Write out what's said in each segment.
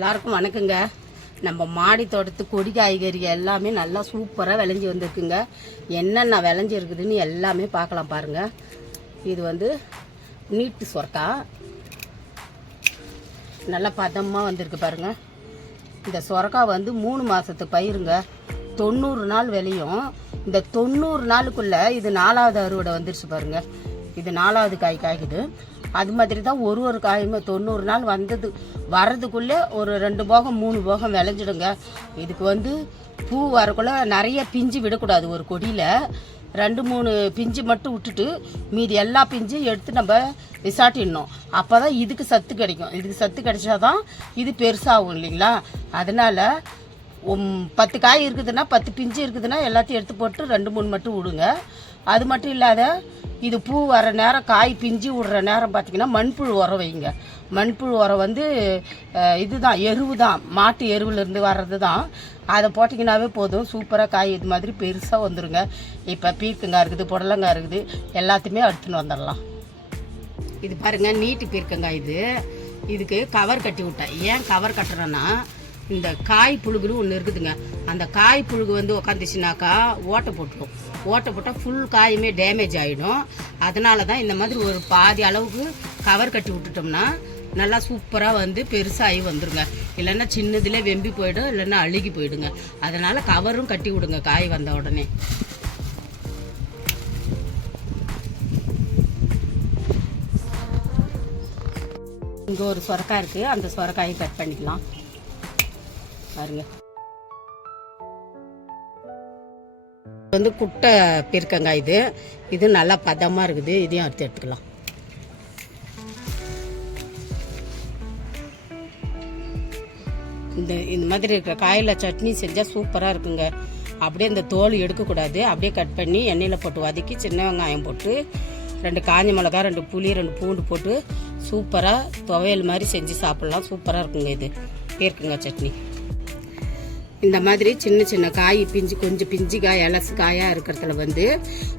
எல்லாருக்கும் வணக்கங்க. நம்ம மாடி தோட்டத்து கொடி காய்கறி எல்லாமே நல்லா சூப்பராக விளைஞ்சி வந்திருக்குங்க. என்னென்ன விளைஞ்சிருக்குதுன்னு எல்லாமே பார்க்கலாம் பாருங்க. இது வந்து நீட்டு சொரக்கா. நல்லா பதமாக வந்திருக்கு பாருங்க. இந்த சொரக்கா வந்து மூணு மாதத்து பயிருங்க. தொண்ணூறு நாள் விளையும். இந்த தொண்ணூறு நாளுக்குள்ளே இது நாலாவது அறுவடை வந்துருச்சு பாருங்க. இது நாலாவது காய் காய்க்குது. அது மாதிரி தான் ஒரு ஒரு காயுமே தொண்ணூறு நாள் வந்தது. வர்றதுக்குள்ளே ஒரு ரெண்டு போகம் மூணு போகம் விளைஞ்சிடுங்க. இதுக்கு வந்து பூ வரக்குள்ள நிறைய பிஞ்சு விடக்கூடாது ஒரு கொடியில். ரெண்டு மூணு பிஞ்சு மட்டும் விட்டுட்டு மீதி எல்லா பிஞ்சும் எடுத்து நம்ம விசாட்டிடணும். அப்போ தான் இதுக்கு சத்து கிடைக்கும். இதுக்கு சத்து கிடைச்சாதான் இது பெருசாகும் இல்லைங்களா? அதனால் பத்து காய் இருக்குதுன்னா பத்து பிஞ்சு இருக்குதுன்னா எல்லாத்தையும் எடுத்து போட்டு ரெண்டு மூணு மட்டும் விடுங்க. அது மட்டும் இல்லாத இது பூ வர நேரம் காய் பிஞ்சு விடுற நேரம் பார்த்தீங்கன்னா மண்புழு உரம் வைங்க. மண்புழு உரம் வந்து இதுதான் எருவு தான் மாட்டு எருவுலேருந்து வர்றது தான் அதை போட்டிங்கனாவே போதும். சூப்பராக காய் இது மாதிரி பெருசாக வந்துடுங்க இப்போ பீர்க்கங்காய் இருக்குது புடலங்காய் இருக்குது. எல்லாத்தையுமே எடுத்துன்னு வந்துடலாம். இது பாருங்க நீட்டு பீர்க்கங்காய் இது. இதுக்கு கவர் கட்டி விட்டேன். ஏன் கவர் கட்டுறேன்னா இந்த காய் புழுகுன்னு ஒன்று இருக்குதுங்க. அந்த காய் புழுகு வந்து உக்காந்துச்சுனாக்கா ஓட்டை போட்டுரும். ஓட்டை போட்டால் ஃபுல் காயுமே டேமேஜ் ஆகிடும் அதனால தான் இந்த மாதிரி ஒரு பாதி அளவுக்கு கவர் கட்டி விட்டுட்டோம்னா நல்லா சூப்பராக வந்து பெருசாகி வந்துருங்க. இல்லைன்னா சின்னதில் வெம்பி போயிடும் இல்லைன்னா அழுகி போயிடுங்க. அதனால் கவரும் கட்டி விடுங்க காய் வந்த உடனே. இங்கே ஒரு சொரக்காய் இருக்குது அந்த சொரக்காயை கட் பண்ணிக்கலாம். பாருங்க. இது வந்து குட்டை பீர்க்கங்காய் இது. இது நல்லா பதமாக இருக்குது. இதையும் அறுத்து எடுத்துக்கலாம். இந்த இந்த மாதிரி இருக்கிற காயில் சட்னி செஞ்சால் சூப்பராக இருக்குங்க. அப்படியே இந்த தோல் எடுக்கக்கூடாது. அப்படியே கட் பண்ணி எண்ணெயில் போட்டு வதக்கி சின்ன வெங்காயம் போட்டு ரெண்டு காஞ்ச மிளகா ரெண்டு புளி ரெண்டு பூண்டு போட்டு சூப்பராக துவையல் மாதிரி செஞ்சு சாப்பிட்லாம். சூப்பராக இருக்குங்க இது. பீர்க்கங்காய் சட்னி. இந்த மாதிரி சின்ன சின்ன காய் பிஞ்சு கொஞ்சம் பிஞ்சு காய் அலசு காயாக இருக்கிறதுல வந்து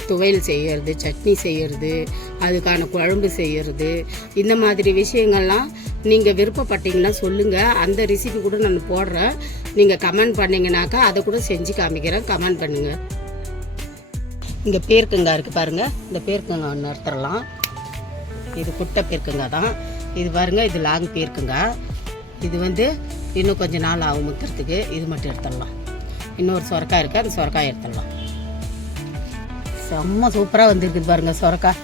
துவையல் செய்கிறது சட்னி செய்யறது அதுக்கான குழம்பு செய்யறது இந்த மாதிரி விஷயங்கள்லாம் நீங்கள் விருப்பப்பட்டீங்கன்னா சொல்லுங்கள் அந்த ரெசிபி கூட நான் போடுறேன். நீங்கள் கமெண்ட் பண்ணிங்கனாக்கா அதை கூட செஞ்சு காமிக்கிறேன். கமெண்ட் பண்ணுங்கள் இங்கே பேர்க்கங்காய் இருக்குது பாருங்கள் இந்த பேர்க்கங்காய் ஒன்று நிறுத்தரலாம் இது குட்டை பேர்க்கங்காய் தான். இது பாருங்க இது லாங் பேர்க்கங்காய் இது வந்து இன்னும் கொஞ்சம் நாள் ஆகும் முத்துறதுக்கு. இது மட்டும் எடுத்துடலாம். இன்னொரு சொரக்காய் இருக்குது அந்த சொரக்காய் எடுத்துடலாம். செம்ம சூப்பராக வந்துருக்குது பாருங்கள் சொரக்காய்.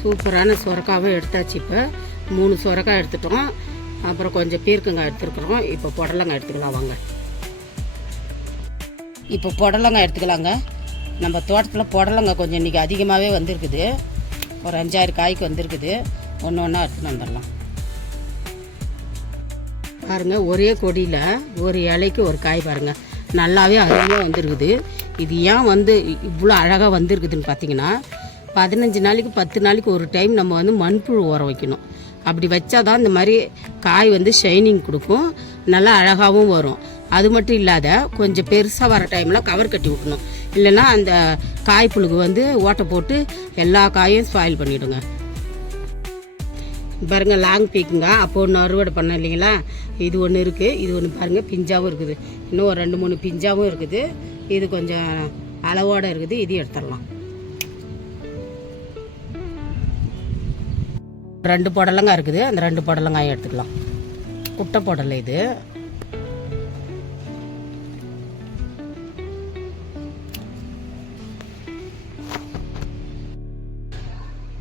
சூப்பரான சொரக்காவும் எடுத்தாச்சு இப்போ. மூணு சொரக்காய் எடுத்துட்டோம். அப்புறம் கொஞ்சம் பீர்க்கங்காய் எடுத்துருக்குறோம். இப்போ புடலங்காய் எடுத்துக்கலாம் வாங்க. இப்போ புடலங்காய் எடுத்துக்கலாங்க. நம்ம தோட்டத்தில் புடலங்காய் கொஞ்சம் இன்றைக்கி அதிகமாகவே வந்திருக்குது. ஒரு அஞ்சாயிரம் காய்க்கு வந்திருக்குது. ஒன்று ஒன்றா எடுத்துன்னு வந்துடலாம். பாருங்க ஒரே கொடியில் ஒரு இலைக்கு ஒரு காய் பாருங்க. நல்லாவே அருமையாக வந்துருக்குது. இது ஏன் வந்து இவ்வளோ அழகாக வந்திருக்குதுன்னு பார்த்தீங்கன்னா பதினஞ்சு நாளைக்கு பத்து நாளைக்கு ஒரு டைம் நம்ம வந்து மண்புழு உரம் வைக்கணும். அப்படி வச்சா தான் இந்த மாதிரி காய் வந்து ஷைனிங் கொடுக்கும். நல்லா அழகாகவும் வரும். அது மட்டும் இல்லாத கொஞ்சம் பெருசாக வர டைமில் கவர் கட்டி விட்டணும் இல்லைன்னா அந்த காய் புழுகு வந்து ஓட்டை போட்டு எல்லா காயும் ஸ்பாயில் பண்ணிவிடுங்க பாருங்கள் லாங் பீக்குங்க அப்போ ஒன்று அறுவடை பண்ண இல்லைங்களா? இது ஒன்று இருக்குது இது ஒன்று பாருங்கள் பிஞ்சாவும் இருக்குது. இன்னும் ஒரு ரெண்டு மூணு பிஞ்சாவும் இருக்குது. இது கொஞ்சம் அளவோட இருக்குது இது எடுத்துடலாம். ரெண்டு புடலங்காய் இருக்குது அந்த ரெண்டு புடலங்காயும் எடுத்துக்கலாம். குட்டை புடலை இது.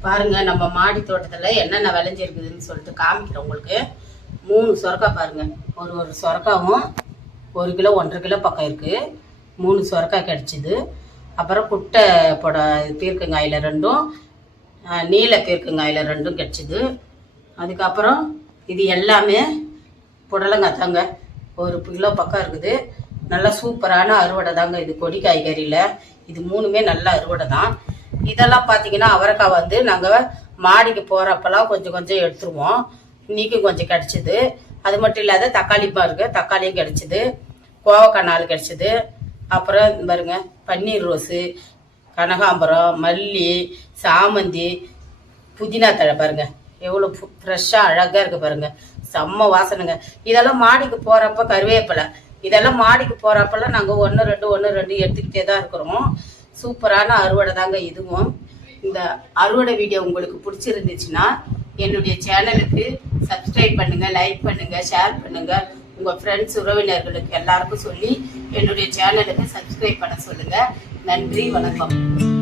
பாருங்க நம்ம மாடி தோட்டத்தில் என்னென்ன விளைஞ்சிருக்குதுன்னு சொல்லிட்டு காமிக்கிறேன் உங்களுக்கு. மூணு சொரக்காய் பாருங்க. ஒரு ஒரு சொரக்காவும் ஒரு கிலோ ஒன்றரை கிலோ பக்கம் இருக்குது மூணு சொரக்காய் கிடைச்சிது. அப்புறம் குட்டை பொட பீர்க்கங்காயில் ரெண்டும் நீல பீர்க்கங்காயில் ரெண்டும் கிடச்சிது. அதுக்கப்புறம் இது எல்லாமே புடலங்காய் தாங்க. ஒரு கிலோ பக்கம் இருக்குது. நல்லா சூப்பரான அறுவடை தாங்க இது கொடி காய்கறியில். இது மூணுமே நல்ல அறுவடை தான். இதெல்லாம் பார்த்தீங்கன்னா அவரைக்காய் வந்து நாங்கள் மாடிக்கு போகிறப்பெல்லாம் கொஞ்சம் கொஞ்சம் எடுத்துருவோம். இன்றைக்கும் கொஞ்சம் கிடச்சிது. அது மட்டும் இல்லாத தக்காளி பாருங்க தக்காளியும் கிடச்சிது. கோவக்காய் கிடச்சிது. அப்புறம் பாருங்க பன்னீர் ரோஸு கனகாம்பரம் மல்லி சாமந்தி புதினா தழை பாருங்க. எவ்வளோ ஃப்ரெஷ்ஷாக அழகாக இருக்குது பாருங்க. செம்ம வாசனைங்க. இதெல்லாம் மாடிக்கு போகிறப்ப கருவேப்பிலை. இதெல்லாம் மாடிக்கு போகிறப்பெல்லாம் நாங்கள் ஒன்று ரெண்டு ஒன்று ரெண்டு எடுத்துக்கிட்டே தான் இருக்கிறோம். சூப்பரான அறுவடை தாங்க இதுவும். இந்த அறுவடை வீடியோ உங்களுக்கு பிடிச்சிருந்துச்சுன்னா என்னுடைய சேனலுக்கு சப்ஸ்கிரைப் பண்ணுங்க லைக் பண்ணுங்க ஷேர் பண்ணுங்க. உங்க ஃப்ரெண்ட்ஸ் உறவினர்களுக்கு எல்லாருக்கும் சொல்லி என்னுடைய சேனலுக்கு சப்ஸ்கிரைப் பண்ண சொல்லுங்க. நன்றி வணக்கம்.